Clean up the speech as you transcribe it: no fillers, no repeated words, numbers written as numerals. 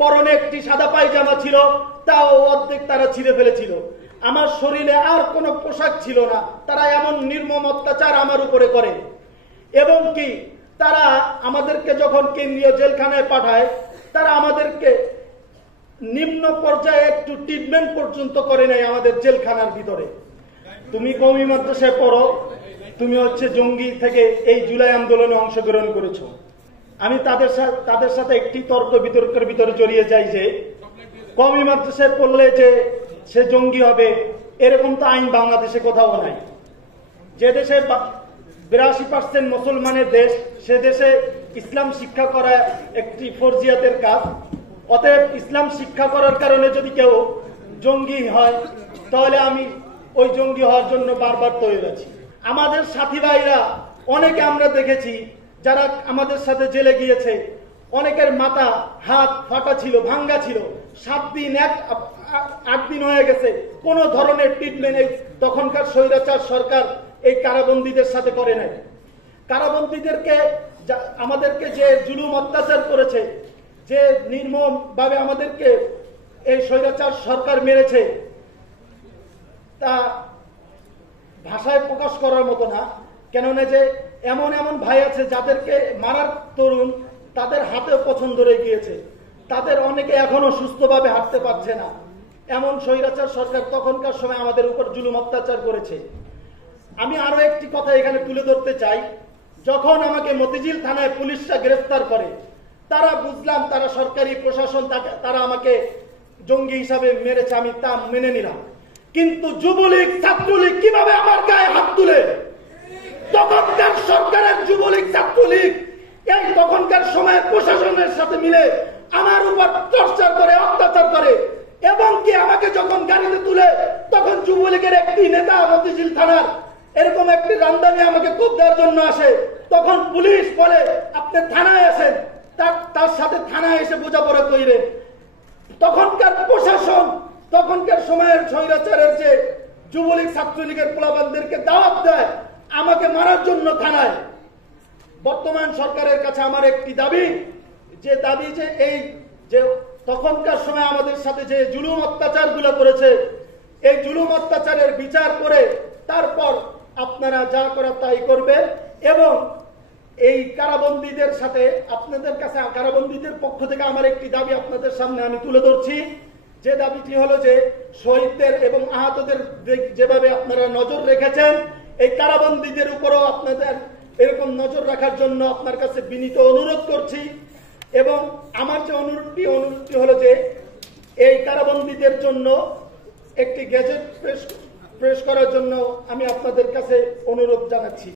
পরনে একটি সাদা পায়জামা ছিল, তাও অর্ধেক তারা ছিঁড়ে ফেলেছিল। আমার শরীরে আর কোনো পোশাক ছিল না। তারা এমন নির্মম অত্যাচার আমার উপরে করে। এবং কি তারা আমাদেরকে যখন কেন্দ্রীয় জেলখানায় পাঠায়, তারা আমাদেরকে নিম্ন পর্যায়ে একটু ট্রিটমেন্ট পর্যন্ত করে নাই আমাদের জেলখানার ভিতরে। তুমি কওমি মাদ্রাসায় পড়ো, তুমি জঙ্গি থেকে এই জুলাই আন্দোলনে অংশগ্রহণ করেছো। আমি তাদের সাথে একটি তর্ক বিতর্কের ভিতরে জড়িয়ে যাই যে কওমি মাদ্রাসায় পড়লে যে সে জঙ্গি হবে, এরকম তো আইন বাংলাদেশে কোথাও নাই। যে দেশে 82% মুসলমানের দেশ, সে দেশে ইসলাম শিক্ষা করা একটি ফরজিয়াতের কাজ। অতএব ইসলাম শিক্ষা করার কারণে যদি কেউ জঙ্গি হয়, তাহলে আমি ওই জঙ্গি হওয়ার জন্য বারবার তৈরি আছি। আমাদের সাথী ভাইরা অনেকে আমরা দেখেছি যারা আমাদের সাথে জেলে গিয়েছে, অনেকের মাথা হাত ফাটা ছিল, ভাঙ্গা ছিল। 7 দিন 8 দিন হয়ে গেছে, কোন ধরনের ট্রিটমেন্ট তখনকার স্বৈরাচার সরকার এই কারাবন্দীদের সাথে করে নাই। কারাবন্দীদেরকে আমাদেরকে যে জুলুম অত্যাচার করেছে, যে নির্মম ভাবে আমাদেরকে এই স্বৈরাচার সরকার মেরেছে, তা ভাষায় প্রকাশ করার মতো না। কেননা যে এমন এমন ভাই আছে যাদেরকে মারার তরুণ তাদের হাতেও পছন্দ রয়ে গিয়েছে, তাদের অনেকে এখনো সুস্থভাবে হাঁটতে পারছে না। এমন স্বৈরাচার সরকার তখনকার সময় আমাদের উপর জুলুম অত্যাচার করেছে। আমি আরো একটি কথা এখানে তুলে ধরতে চাই। যখন আমাকে মতিঝিল থানায় পুলিশরা গ্রেফতার করে, তারা বুঝলাম তারা সরকারি প্রশাসন, তারা আমাকে জঙ্গি হিসাবে মেরেছে, আমি তা মেনে নিলাম। কিন্তু যুবলীগ ছাত্রলীগ কিভাবে আমার গায়ে হাত তুলে, তখনকার সরকারের যুবলীগ ছাত্রলীগ এই তখনকার সময়ের প্রশাসনের সাথে মিলে আমার উপর টর্চার করে, অত্যাচার করে। এবং কি আমাকে যখন গাড়িতে তুলে, তখন যুবলীগের একটি নেতা মতিঝিল থানার এরকম একটি রামদানি আমাকে কোপ দেওয়ার জন্য আসে। তখন পুলিশ বলে আপনি থানায় আসেন, তার সাথে থানায় এসে বোঝাপড়া তৈরি। তখনকার প্রশাসন, তখনকার সময়ের স্বৈরাচারের যে যুবলীগ ছাত্রলীগের পোলাপানদেরকে দাওয়াত দেয় আমাকে মারার জন্য থানায়। বর্তমান সরকারের কাছে আমার একটি দাবি, যে এই যে তখনকার সময় আমাদের সাথে যে জুলুম অত্যাচার গুলো করেছে, এই জুলুম অত্যাচারের বিচার করে তারপর আপনারা যা করার তাই করবেন। এবং এই কারাবন্দীদের সাথে আপনাদের কাছে, কারাবন্দীদের পক্ষ থেকে আমার একটি দাবি আপনাদের সামনে আমি তুলে ধরছি। যে দাবিটি হলো যে শহীদদের এবং আহতদের যেভাবে আপনারা নজর রেখেছেন, এই কারাবন্দীদের উপরও আপনাদের এরকম নজর রাখার জন্য আপনার কাছে বিনীত অনুরোধ করছি। এবং আমার যে অনুরোধটি হলো যে এই কারাবন্দীদের জন্য একটি গেজেট পেশ করার জন্য আমি আপনাদের কাছে অনুরোধ জানাচ্ছি।